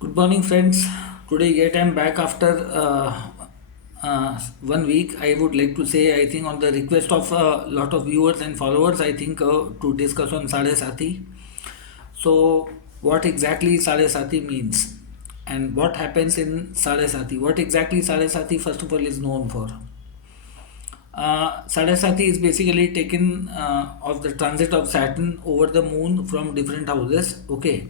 Good morning, friends. Today, yet I'm back after 1 week. I would like to say, I think, on the request of a lot of viewers and followers, I think to discuss on Sadesatti. So, what exactly Sadesatti means and what happens in Sadesatti? What exactly Sadesatti, first of all, is known for? Sadasati is basically taken of the transit of Saturn over the moon from different houses. Okay,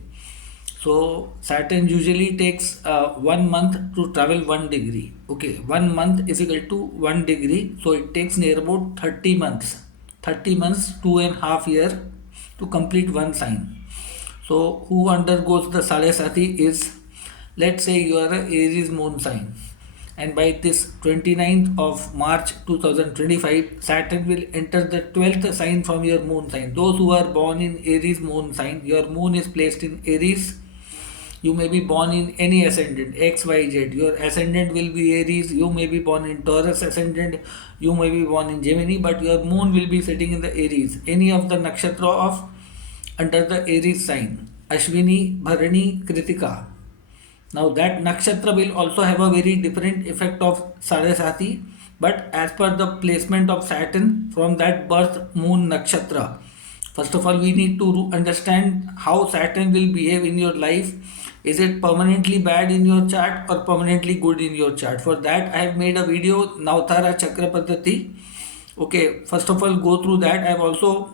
so Saturn usually takes 1 month to travel 1 degree. Okay, 1 month is equal to 1 degree, so it takes near about 30 months. 30 months, 2.5 years to complete one sign. So, who undergoes the Sadasati is, let's say you are a Aries moon sign, and by this 29th of March 2025, Saturn will enter the 12th sign from your moon sign. Those who are born in Aries moon sign, your moon is placed in Aries. You may be born in any ascendant, X, Y, Z. Your ascendant will be Aries. You may be born in Taurus ascendant. You may be born in Gemini, but your moon will be sitting in the Aries. Any of the nakshatra of under the Aries sign, Ashwini, Bharani, Kritika. Now that nakshatra will also have a very different effect of Sarasati, but as per the placement of Saturn from that birth moon nakshatra. First of all, we need to understand how Saturn will behave in your life. Is it permanently bad in your chart or permanently good in your chart? For that, I have made a video, Navtara Chakra Paddhati. Okay, first of all, go through that. I have also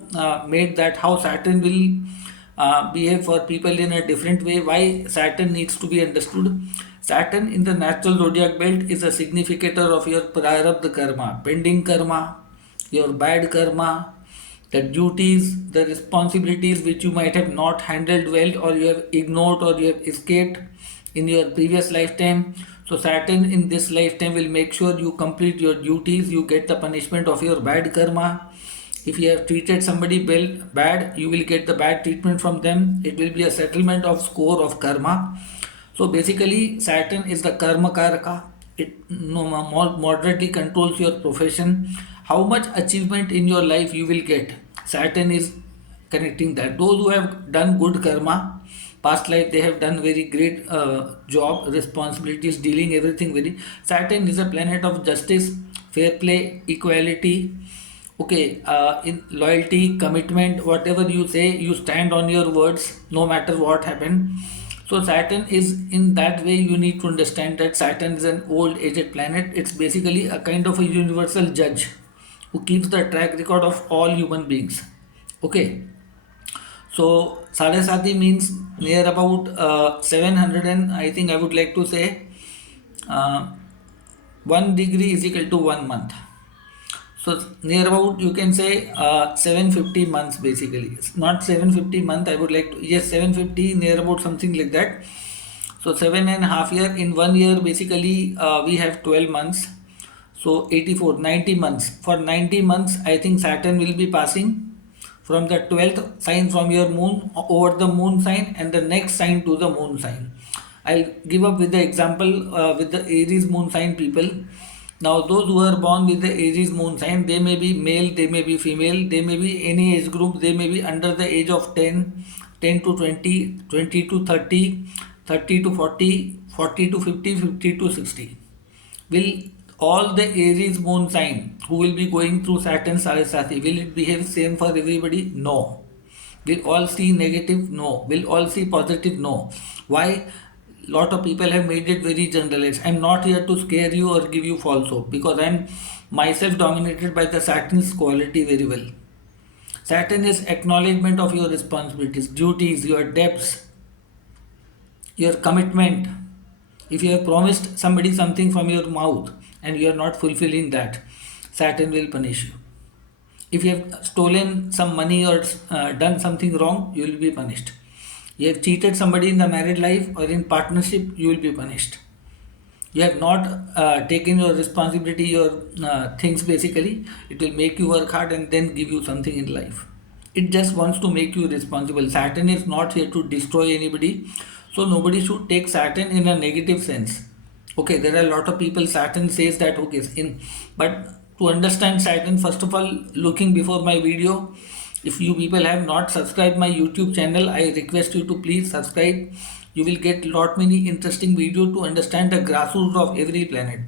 made that how Saturn will behave for people in a different way. Why Saturn needs to be understood. Saturn in the natural zodiac belt is a significator of your prarabdha karma, pending karma, your bad karma, the duties, the responsibilities which you might have not handled well or you have ignored or you have escaped in your previous lifetime. So Saturn in this lifetime will make sure you complete your duties, you get the punishment of your bad karma. If you have treated somebody bad, you will get the bad treatment from them. It will be a settlement of score of karma. So basically, Saturn is the karma karaka. It moderately controls your profession. How much achievement in your life you will get. Saturn is connecting that. Those who have done good karma, past life they have done very great job, responsibilities, dealing everything very. Saturn is a planet of justice, fair play, equality. Okay, in loyalty, commitment, whatever you say, you stand on your words no matter what happened. So Saturn is in that way. You need to understand that Saturn is an old aged planet. It's basically a kind of a universal judge who keeps the track record of all human beings. Okay, so Sadesati means near about 700, and I think I would like to say uh, 1 degree is equal to 1 month. So near about you can say 750 months basically. It's not 750 month. I would like to, yes, 750 near about something like that. So 7.5 year. In 1 year basically we have 12 months. So 84, 90 months. For 90 months I think Saturn will be passing from the 12th sign from your moon over the moon sign and the next sign to the moon sign. I'll give up with the example with the Aries moon sign people. Now, those who are born with the Aries moon sign, they may be male, they may be female, they may be any age group, they may be under the age of 10, 10 to 20, 20 to 30, 30 to 40, 40 to 50, 50 to 60. Will all the Aries moon sign who will be going through Saturn Saraswati, will it behave same for everybody? No. Will all see negative? No. Will all see positive? No. Why? Lot of people have made it very generalized. I'm not here to scare you or give you false hope because I'm myself dominated by the Saturn's quality very well. Saturn is acknowledgement of your responsibilities, duties, your debts, your commitment. If you have promised somebody something from your mouth and you are not fulfilling that, Saturn will punish you. If you have stolen some money or done something wrong, you will be punished. You have cheated somebody in the married life or in partnership, you will be punished. You have not taken your responsibility, your things basically, it will make you work hard and then give you something in life. It just wants to make you responsible. Saturn is not here to destroy anybody. So nobody should take Saturn in a negative sense. Okay, there are a lot of people, Saturn says that, okay, but to understand Saturn, first of all, looking before my video, if you people have not subscribed my YouTube channel, I request you to please subscribe. You will get lot many interesting video to understand the grassroots of every planet.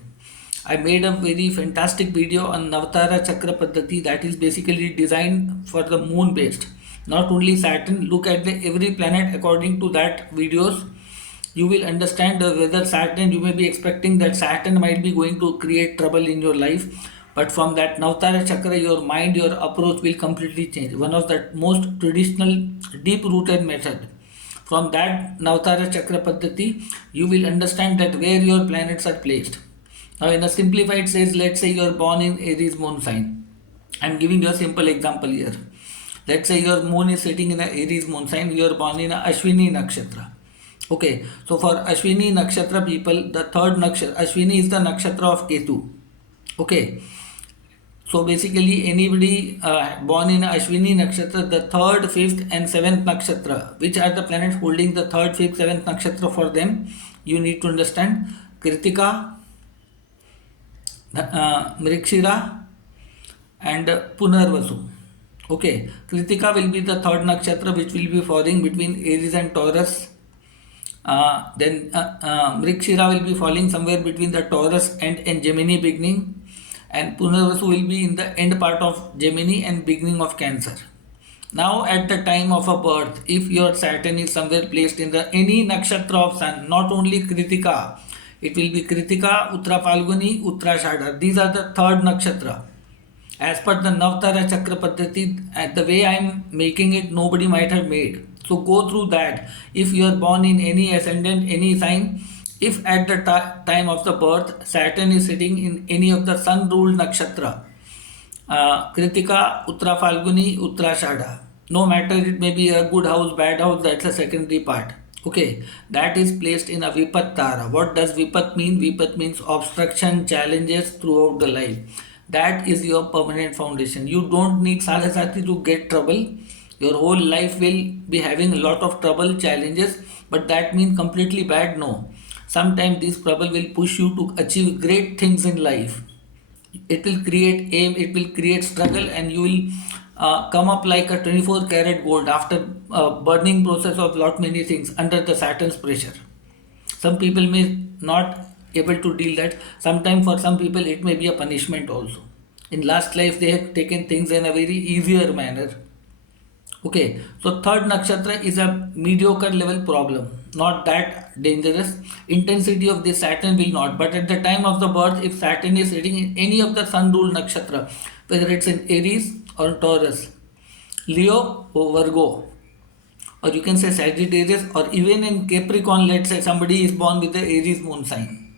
I made a very fantastic video on Navtara Chakra Paddhati that is basically designed for the moon based. Not only Saturn, look at the every planet according to that videos. You will understand whether Saturn, you may be expecting that Saturn might be going to create trouble in your life. But from that Navtara Chakra, your mind, your approach will completely change. One of the most traditional, deep rooted method. From that Navtara Chakra Paddhati, you will understand that where your planets are placed. Now, in a simplified sense, let's say you are born in Aries moon sign. I'm giving you a simple example here. Let's say your moon is sitting in a Aries moon sign. You are born in a Ashwini nakshatra. Okay, so for Ashwini nakshatra people, the third nakshatra, Ashwini is the nakshatra of Ketu. Okay, so basically anybody born in a Ashwini nakshatra, the third, fifth, and seventh nakshatra, which are the planets holding the third, fifth, seventh nakshatra for them, you need to understand Kritika, Mrikshira, and Punarvasu. Okay, Kritika will be the third nakshatra which will be falling between Aries and Taurus. Then Mrikshira will be falling somewhere between the Taurus and Gemini beginning, and Punarvasu will be in the end part of Gemini and beginning of Cancer. Now at the time of a birth, if your Saturn is somewhere placed in the any nakshatra of Sun, not only Kritika, it will be Kritika, Uttara Falguni, Uttarashadha. These are the third nakshatra. As per the Navtara Chakra Paddhati, the way I am making it, nobody might have made. So go through that. If you are born in any ascendant, any sign, if at the time of the birth, Saturn is sitting in any of the sun ruled nakshatra, Kritika, Uttara Falguni, Uttarashadha. No matter it may be a good house, bad house, that's a secondary part. Okay, that is placed in a Vipat Tara. What does Vipat mean? Vipat means obstruction, challenges throughout the life. That is your permanent foundation. You don't need Sadesatti to get trouble. Your whole life will be having a lot of trouble, challenges, but that means completely bad? No. Sometimes this trouble will push you to achieve great things in life. It will create aim, it will create struggle, and you will come up like a 24 karat gold after burning process of lot many things under the Saturn's pressure. Some people may not able to deal that. Sometimes for some people it may be a punishment also. In last life they have taken things in a very easier manner. Okay, so third nakshatra is a mediocre level problem, not that dangerous. Intensity of this Saturn will not, but at the time of the birth, if Saturn is sitting in any of the sun ruled nakshatra, whether it's in Aries or Taurus, Leo or Virgo, or you can say Sagittarius, or even in Capricorn, let's say somebody is born with the Aries moon sign,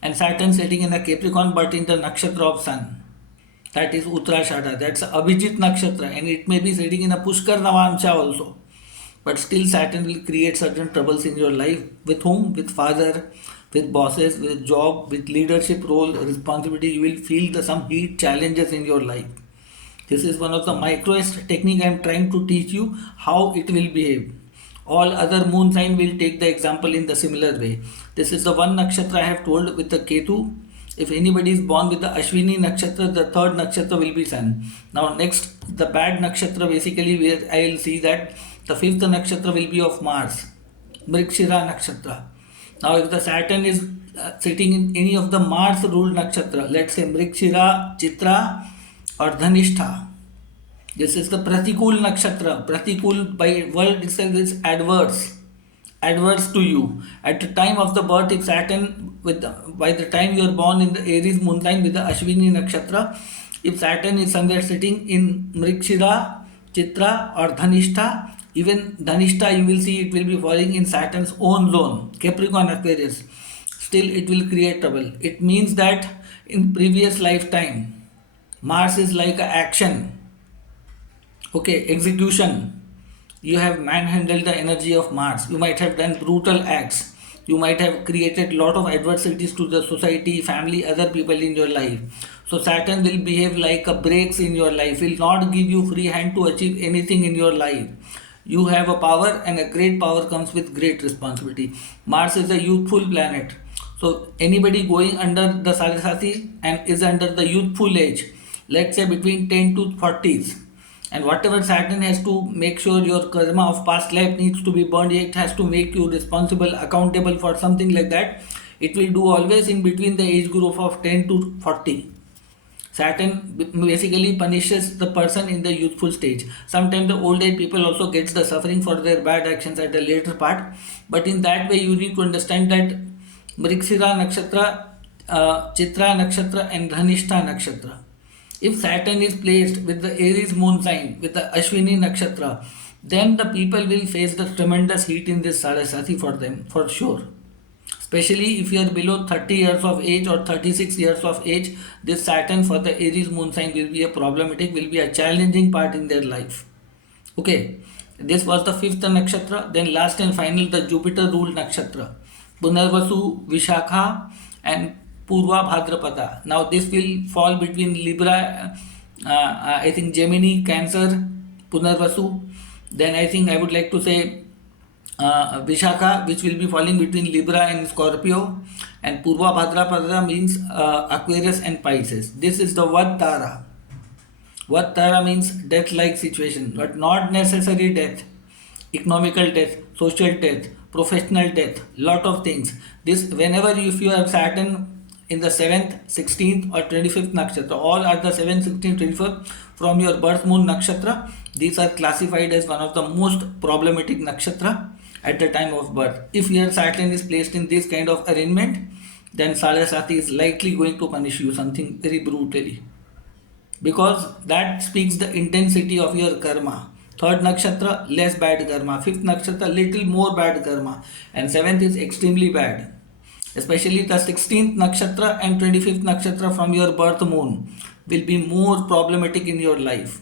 and Saturn sitting in a Capricorn but in the nakshatra of sun, that is Uttarashadha, that's Abhijit nakshatra, and it may be sitting in a Pushkar Navamsha also. But still Saturn will create certain troubles in your life. With whom? With father, with bosses, with job, with leadership role, responsibility. You will feel some heat challenges in your life. This is one of the microest technique I am trying to teach you how it will behave. All other moon sign will take the example in the similar way. This is the one nakshatra I have told with the Ketu. If anybody is born with the Ashwini nakshatra, the third nakshatra will be Sun. Now next, the bad nakshatra, basically where I will see that the fifth nakshatra will be of Mars, Mrikshira nakshatra. Now if the Saturn is sitting in any of the Mars ruled nakshatra, let's say Mrikshira, Chitra or Dhanishta, this is the Pratikul nakshatra. Pratikul by word itself is adverse to you. At the time of the birth, if Saturn, by the time you are born in the Aries moon sign with the Ashwini nakshatra, if Saturn is somewhere sitting in Mrikshira, Chitra or Dhanishta, even Dhanishta you will see it will be falling in Saturn's own zone, Capricorn Aquarius, still it will create trouble. It means that in previous lifetime, Mars is like a action, okay, execution. You have manhandled the energy of Mars. You might have done brutal acts. You might have created lot of adversities to the society, family, other people in your life. So Saturn will behave like a brakes in your life, will not give you free hand to achieve anything in your life. You have a power, and a great power comes with great responsibility. Mars is a youthful planet. So anybody going under the Sadesatti and is under the youthful age, let's say between 10 to 40s, And whatever Saturn has to make sure your karma of past life needs to be burned, it has to make you responsible, accountable for something like that. It will do always in between the age group of 10 to 40. Saturn basically punishes the person in the youthful stage. Sometimes the old age people also gets the suffering for their bad actions at the later part. But in that way, you need to understand that Mriksira Nakshatra, Chitra Nakshatra, and Dhanishta Nakshatra. If Saturn is placed with the Aries moon sign, with the Ashwini Nakshatra, then the people will face the tremendous heat in this Saraswati for them, for sure. Especially if you are below 30 years of age or 36 years of age, this Saturn for the Aries moon sign will be a problematic, will be a challenging part in their life. Okay, this was the fifth nakshatra. Then last and final, the Jupiter ruled nakshatra, Punarvasu, Vishakha, and Purva Bhadrapada. Now this will fall between Libra, I think Gemini, Cancer, Punarvasu. Then I think I would like to say Vishakha, which will be falling between Libra and Scorpio, and Purva Bhadrapada means Aquarius and Pisces. This is the Vad Tara. Vad Tara means death-like situation, but not necessary death. Economical death, social death, professional death, lot of things. This whenever if you have Saturn in the 7th, 16th or 25th nakshatra, all are the 7th, 16th, 25th from your birth moon nakshatra. These are classified as one of the most problematic nakshatra at the time of birth. If your Saturn is placed in this kind of arrangement, then Saraswati is likely going to punish you something very brutally, because that speaks the intensity of your karma. Third nakshatra, less bad karma. Fifth nakshatra, little more bad karma. And seventh is extremely bad. Especially the 16th nakshatra and 25th nakshatra from your birth moon will be more problematic in your life.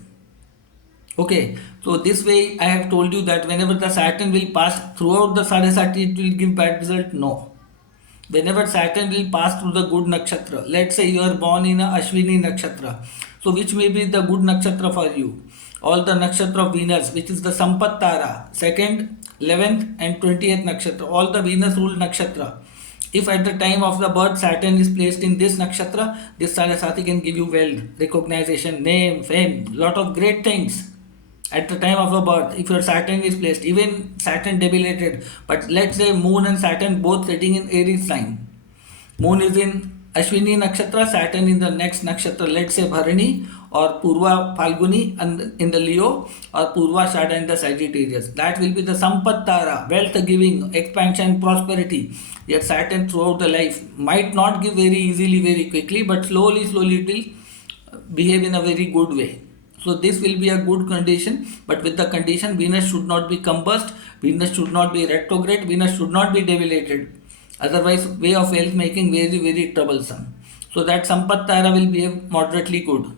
Okay, so this way I have told you that whenever the Saturn will pass throughout the Sadesatti, it will give bad result. No. Whenever Saturn will pass through the good nakshatra, let's say you are born in a Ashwini nakshatra, so which may be the good nakshatra for you. All the nakshatra of Venus, which is the Sampat Tara, 2nd, 11th and 20th nakshatra, all the Venus ruled nakshatra. If at the time of the birth Saturn is placed in this nakshatra, this Saraswati can give you wealth, recognition, name, fame, lot of great things. At the time of a birth, if your Saturn is placed, even Saturn debilitated, but let's say Moon and Saturn both sitting in Aries sign. Moon is in Ashwini nakshatra, Saturn in the next nakshatra, let's say Bharani or Purva Falguni and in the Leo, or Purva Shada in the Sagittarius. That will be the Sampat Tara, wealth giving, expansion, prosperity. Yet Saturn throughout the life might not give very easily, very quickly, but slowly it will behave in a very good way. So this will be a good condition, but with the condition Venus should not be combust, Venus should not be retrograde, Venus should not be debilitated. Otherwise, way of wealth making very, very troublesome. So that Sampat Tara will behave moderately good.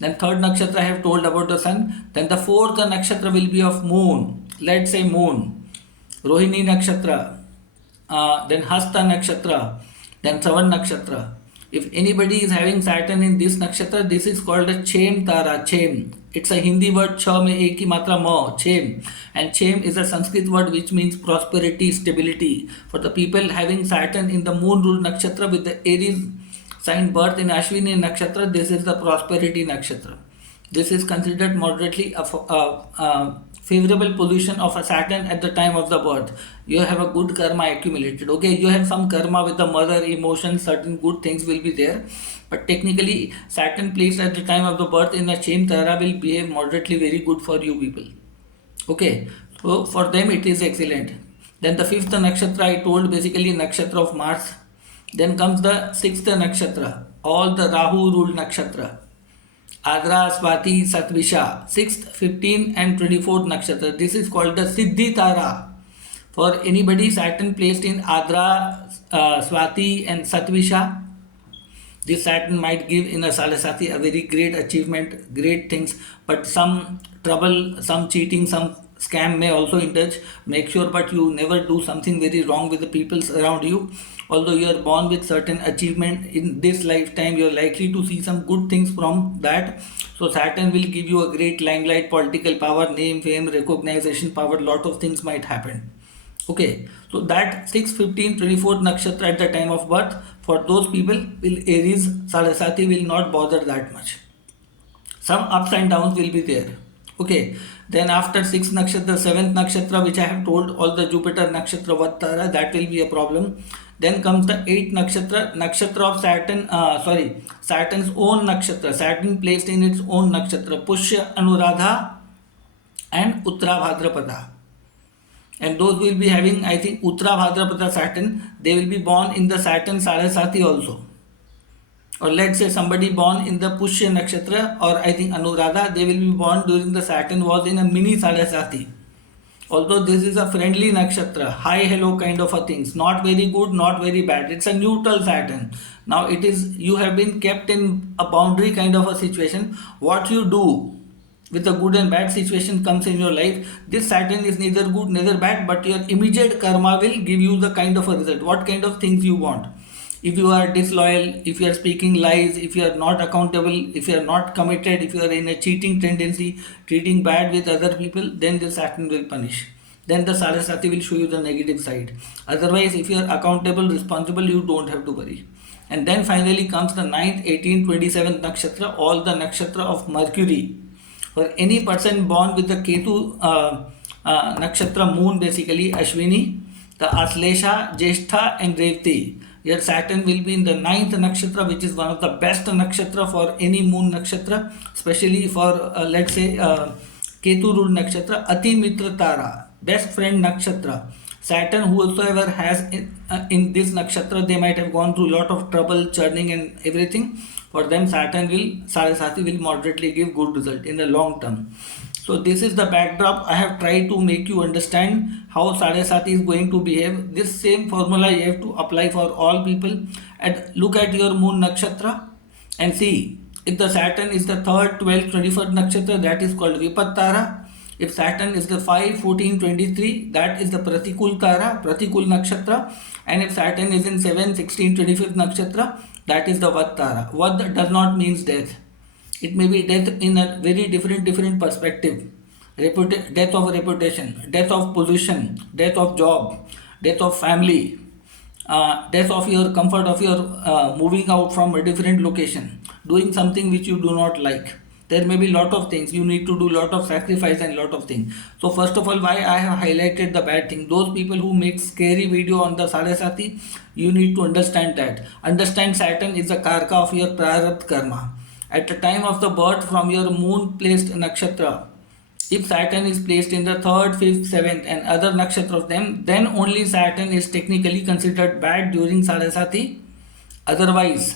Then third nakshatra I have told about the sun. Then the fourth nakshatra will be of moon. Let's say moon. Rohini nakshatra. Then Hasta nakshatra. Then Savan nakshatra. If anybody is having Saturn in this nakshatra, this is called a Chem Tara, Chem. It's a Hindi word, Cha mein ek hi matra ma, Chem. And Chem is a Sanskrit word which means prosperity, stability. For the people having Saturn in the moon ruled nakshatra with the Aries sign birth in Ashwini nakshatra, this is the prosperity nakshatra. This is considered moderately a favorable position of a Saturn at the time of the birth. You have a good karma accumulated. Okay, you have some karma with the mother, emotions, certain good things will be there. But technically, Saturn placed at the time of the birth in a Chem Tara will behave moderately very good for you people. Okay, so for them it is excellent. Then the fifth nakshatra I told, basically nakshatra of Mars. Then comes the sixth nakshatra, all the Rahu ruled nakshatra. Adra, Swati, Satvisha, 6th, 15th and 24th nakshatra. This is called the Siddhi Tara. For anybody Saturn placed in Adra, Swati and Satvisha, this Saturn might give in a Saraswati a very great achievement, great things, but some trouble, some cheating, some scam may also indulge. Make sure but you never do something very wrong with the people around you. Although you are born with certain achievement in this lifetime, you are likely to see some good things from that. So Saturn will give you a great limelight, political power, name, fame, recognition power, lot of things might happen. Okay, so that 6, 15, 24th nakshatra at the time of birth, for those people will Aries, Saraswati will not bother that much. Some ups and downs will be there. Okay, then after 6 nakshatra, 7th nakshatra, which I have told, all the Jupiter nakshatra Vattara, that will be a problem. Then comes the 8th nakshatra, nakshatra of Saturn, Saturn's own nakshatra, Saturn placed in its own nakshatra, Pushya, Anuradha, and Uttara Bhadrapada. And those will be having, I think, Uttara Bhadrapada Saturn, they will be born in the Saturn Sadesatti also. Or let's say somebody born in the Pushya Nakshatra, or I think Anuradha, they will be born during the Saturn was in a mini Sadesatti. Although this is a friendly nakshatra, hi hello kind of a things, not very good, not very bad. It's a neutral Saturn. Now it is, you have been kept in a boundary kind of a situation. What you do with a good and bad situation comes in your life. This Saturn is neither good neither bad, but your immediate karma will give you the kind of a result. What kind of things you want? If you are disloyal, if you are speaking lies, if you are not accountable, if you are not committed, if you are in a cheating tendency, treating bad with other people, then the Saturn will punish. Then the Saraswati will show you the negative side. Otherwise, if you are accountable, responsible, you don't have to worry. And then finally comes the 9th, 18th, 27th nakshatra, all the nakshatra of Mercury. For any person born with the Ketu nakshatra moon, basically Ashwini, the Aslesha, Jeshtha and Revati. Your Saturn will be in the 9th nakshatra, which is one of the best nakshatra for any moon nakshatra, especially for let's say Ketu ruled nakshatra, Ati Mitra Tara, best friend nakshatra. Saturn, whosoever has in this nakshatra, they might have gone through a lot of trouble, churning and everything. For them, Saturn will, Saraswati will moderately give good result in the long term. So this is the backdrop. I have tried to make you understand how Sadesatti is going to behave. This same formula you have to apply for all people. And look at your moon nakshatra and see if the Saturn is the 3rd, 12th, 21st nakshatra, that is called Vipattara. If Saturn is the 5, 14, 23, that is the Pratikul Tara, Pratikul nakshatra. And if Saturn is in 7, 16, 25th nakshatra, that is the Vattara. Vad does not means death. It may be death in a very different perspective. Death of reputation, death of position, death of job, death of family, death of your comfort of your moving out from a different location, doing something which you do not like. There may be lot of things you need to do, lot of sacrifice and lot of things. So first of all, why I have highlighted the bad thing, those people who make scary video on the Sadesatti, you need to understand that. Understand Saturn is the karka of your prarabdha karma. At the time of the birth from your moon placed nakshatra, if Saturn is placed in the 3rd, 5th, 7th and other nakshatra of them, then only Saturn is technically considered bad during Sadesatti. Otherwise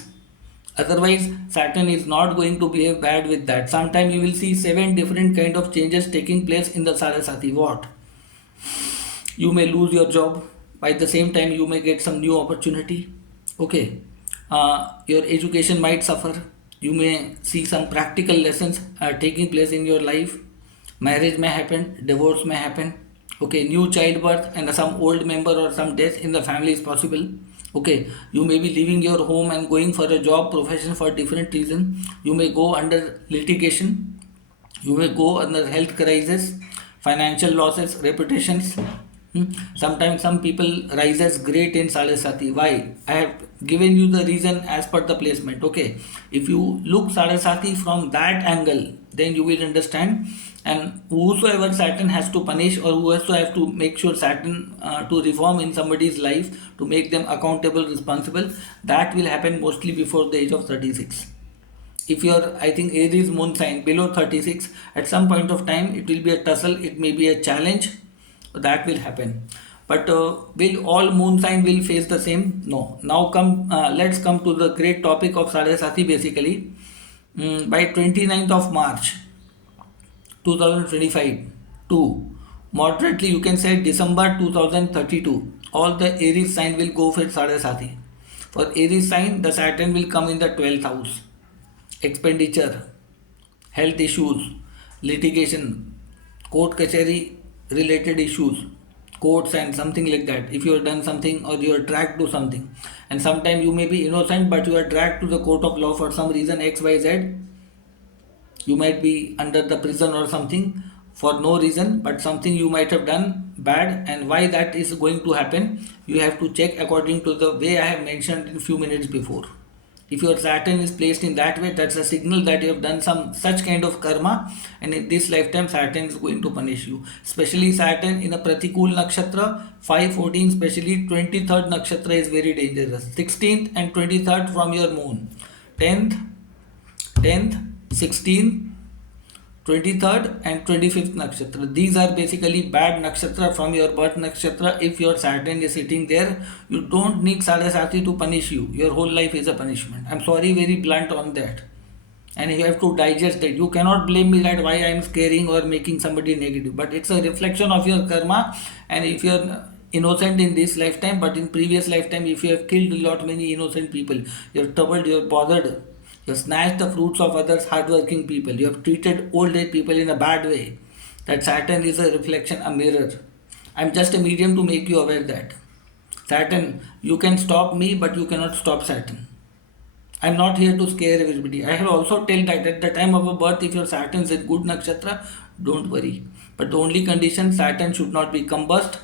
Saturn is not going to behave bad with that. Sometime you will see 7 different kind of changes taking place in the Sadesatti. What? You may lose your job. By the same time, you may get some new opportunity. Okay. Your education might suffer. You may see some practical lessons taking place in your life. Marriage may happen, divorce may happen. Okay, new childbirth and some old member or some death in the family is possible. Okay, you may be leaving your home and going for a job profession for different reason. You may go under litigation. You may go under health crisis, financial losses, reputations. Sometimes some people rises great in Sadesatti. Why? I have given you the reason as per the placement. Okay, if you look Sadesatti from that angle, then you will understand. And whosoever Saturn has to punish, or who has to have to make sure Saturn to reform in somebody's life, to make them accountable, responsible, that will happen mostly before the age of 36. If your, I think, Aries moon sign below 36, at some point of time it will be a tussle, it may be a challenge, that will happen. But will all moon sign will face the same? No. Now let's come to the great topic of Sadesatti basically. By 29th of March 2025 to moderately you can say December 2032, all the Aries sign will go for Sadesatti. For Aries sign, the Saturn will come in the 12th house. Expenditure, health issues, litigation, court kachari related issues, courts and something like that. If you have done something or you are dragged to something, and sometimes you may be innocent but you are dragged to the court of law for some reason XYZ. You might be under the prison or something for no reason, but something you might have done bad, and why that is going to happen, you have to check according to the way I have mentioned in few minutes before. If your Saturn is placed in that way, that's a signal that you have done some such kind of karma, and in this lifetime Saturn is going to punish you. Especially Saturn in a Pratikul nakshatra, 514, especially 23rd nakshatra is very dangerous. 16th and 23rd from your moon. 10th, 16th, 23rd and 25th nakshatra. These are basically bad nakshatra from your birth nakshatra. If your Saturn is sitting there, you don't need Sadesatti to punish you. Your whole life is a punishment. I'm sorry, very blunt on that. And you have to digest it. You cannot blame me that why I am scaring or making somebody negative. But it's a reflection of your karma. And if you're innocent in this lifetime, but in previous lifetime, if you have killed a lot many innocent people, you're troubled, you're bothered, you have snatched the fruits of others, hardworking people. You have treated old age people in a bad way. That Saturn is a reflection, a mirror. I'm just a medium to make you aware that. Saturn, you can stop me, but you cannot stop Saturn. I'm not here to scare everybody. I have also tell that at the time of a birth, if your Saturn is in good nakshatra, don't worry. But the only condition, Saturn should not be combust.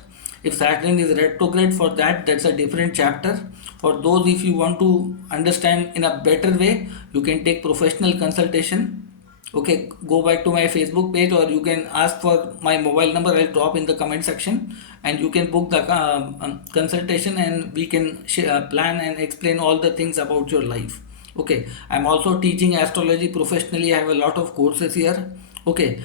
If Saturn is retrograde, for that, that's a different chapter. For those, if you want to understand in a better way, you can take professional consultation. Okay, go back to my Facebook page, or you can ask for my mobile number. I'll drop in the comment section, and you can book the consultation, and we can plan and explain all the things about your life. Okay, I'm also teaching astrology professionally. I have a lot of courses here. Okay,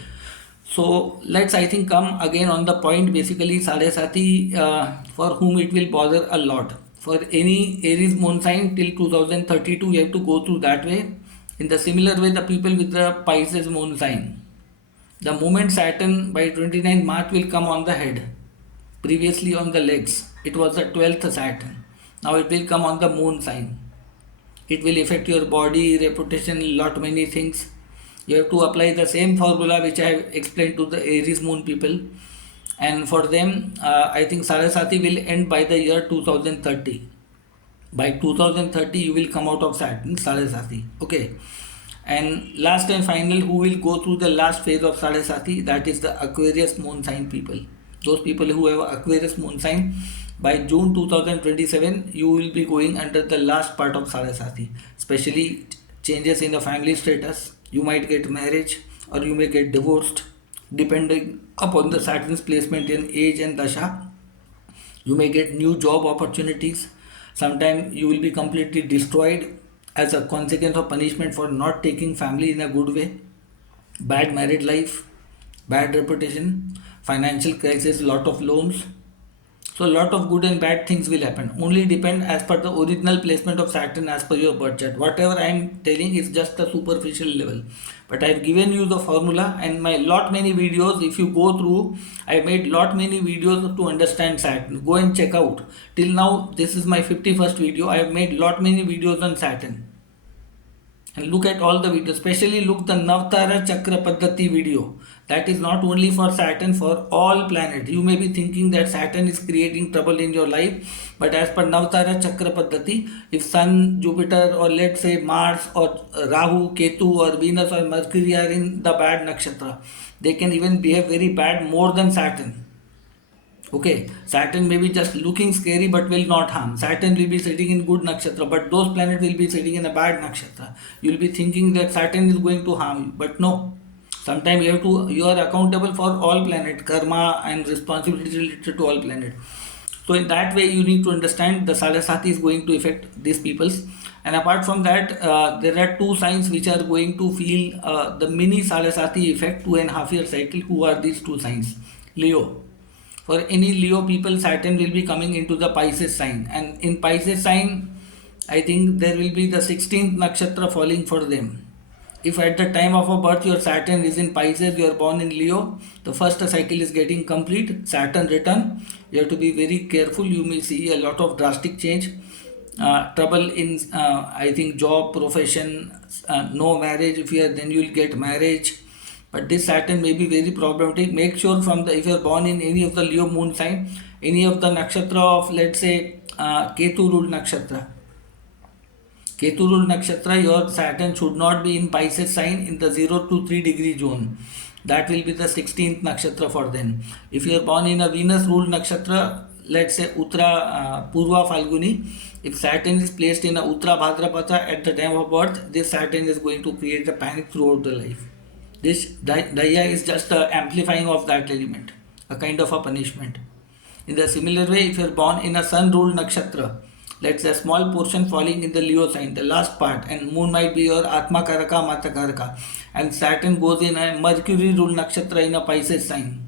so let's, I think, come again on the point. Basically, Sadesatti, for whom it will bother a lot. For any Aries moon sign till 2032, you have to go through that way. In the similar way, the people with the Pisces moon sign, the moment Saturn by 29th March will come on the head, previously on the legs, it was the 12th Saturn. Now it will come on the moon sign. It will affect your body, reputation, lot many things. You have to apply the same formula which I have explained to the Aries moon people. And for them, I think Sadesatti will end by the year 2030. By 2030, you will come out of Saturn, Sadesatti. Okay. And last and final, who will go through the last phase of Sadesatti? That is the Aquarius moon sign people. Those people who have Aquarius moon sign, by June 2027, you will be going under the last part of Sadesatti. Especially changes in the family status. You might get marriage or you may get divorced, depending upon the Saturn's placement in age and dasha. You may get new job opportunities. Sometimes you will be completely destroyed as a consequence of punishment for not taking family in a good way. Bad married life, bad reputation, financial crisis, lot of loans. So a lot of good and bad things will happen. Only depend as per the original placement of Saturn as per your birth chart. Whatever I am telling is just a superficial level. But I have given you the formula, and my lot many videos, if you go through, I have made lot many videos to understand Saturn. Go and check out. Till now, this is my 51st video. I have made lot many videos on Saturn. And look at all the videos, especially look the Navtara Chakra Paddhati video. That is not only for Saturn, for all planets. You may be thinking that Saturn is creating trouble in your life, but as per Navtara Chakra Paddhati, if Sun, Jupiter, or let's say Mars or Rahu, Ketu or Venus or Mercury are in the bad nakshatra, they can even behave very bad more than Saturn. Okay, Saturn may be just looking scary but will not harm. Saturn will be sitting in good nakshatra, but those planets will be sitting in a bad nakshatra. You will be thinking that Saturn is going to harm you, but no. Sometimes you are accountable for all planets, karma and responsibility related to all planets. So in that way, you need to understand the Sadesatti is going to affect these peoples. And apart from that, there are two signs which are going to feel the mini Sadesatti effect 2.5 year cycle. Who are these two signs? Leo. For any Leo people, Saturn will be coming into the Pisces sign. And in Pisces sign, I think there will be the 16th nakshatra falling for them. If at the time of a birth your Saturn is in Pisces, you are born in Leo, the first cycle is getting complete, Saturn return. You have to be very careful. You may see a lot of drastic change. Trouble in, I think, job, profession, no marriage. If you are, then you will get marriage. But this Saturn may be very problematic. Make sure from the, if you are born in any of the Leo moon sign, any of the nakshatra of, let's say, Ketu ruled nakshatra. Ketu ruled nakshatra, your Saturn should not be in Pisces sign in the 0 to 3 degree zone. That will be the 16th nakshatra for them. If you are born in a Venus ruled nakshatra, let's say Uttara Purva Falguni, if Saturn is placed in a Uttara Bhadrapada at the time of birth, this Saturn is going to create a panic throughout the life. This Daya is just the amplifying of that element, a kind of a punishment. In the similar way, if you are born in a sun ruled nakshatra, let's say a small portion falling in the Leo sign, the last part, and moon might be your Atma Karaka, Mata Karaka, and Saturn goes in a Mercury ruled nakshatra in a Pisces sign.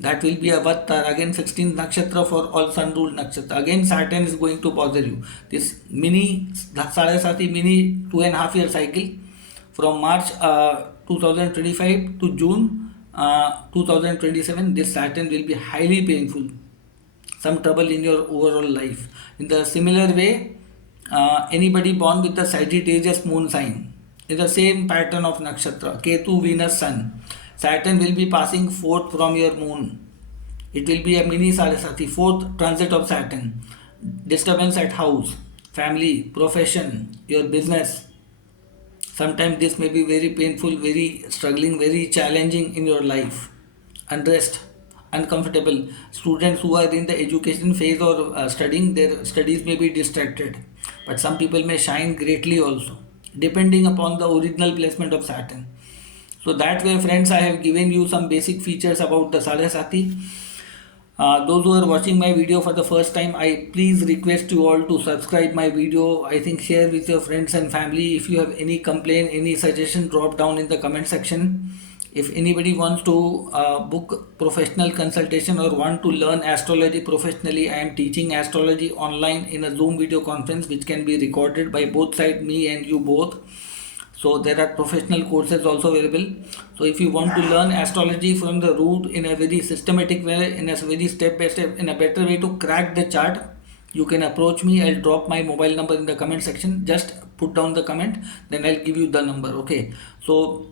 That will be a Vattar, again 16th nakshatra for all sun ruled nakshatra. Again, Saturn is going to bother you. This mini Sadesatti mini 2.5 year cycle from March 2025 to June 2027, this Saturn will be highly painful. Some trouble in your overall life. In the similar way, anybody born with the Sagittarius moon sign, in the same pattern of nakshatra, Ketu, Venus, Sun, Saturn will be passing fourth from your moon. It will be a mini Sadesatti, fourth transit of Saturn. Disturbance at house, family, profession, your business. Sometimes this may be very painful, very struggling, very challenging in your life. Unrest, uncomfortable. Students who are in the education phase or studying, their studies may be distracted. But some people may shine greatly also, depending upon the original placement of Saturn. So that way, friends, I have given you some basic features about the Sadesatti. Those who are watching my video for the first time, I please request you all to subscribe my video. I think share with your friends and family. If you have any complaint, any suggestion, drop down in the comment section. If anybody wants to book professional consultation or want to learn astrology professionally, I am teaching astrology online in a Zoom video conference which can be recorded by both sides, me and you both. So there are professional courses also available. So if you want to learn astrology from the root in a very systematic way, in a very step by step, in a better way to crack the chart, you can approach me. I'll drop my mobile number in the comment section. Just put down the comment, then I'll give you the number. Okay. So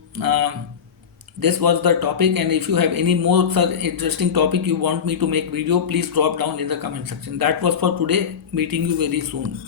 this was the topic, and if you have any more such interesting topic you want me to make video, please drop down in the comment section. That was for today. Meeting you very soon.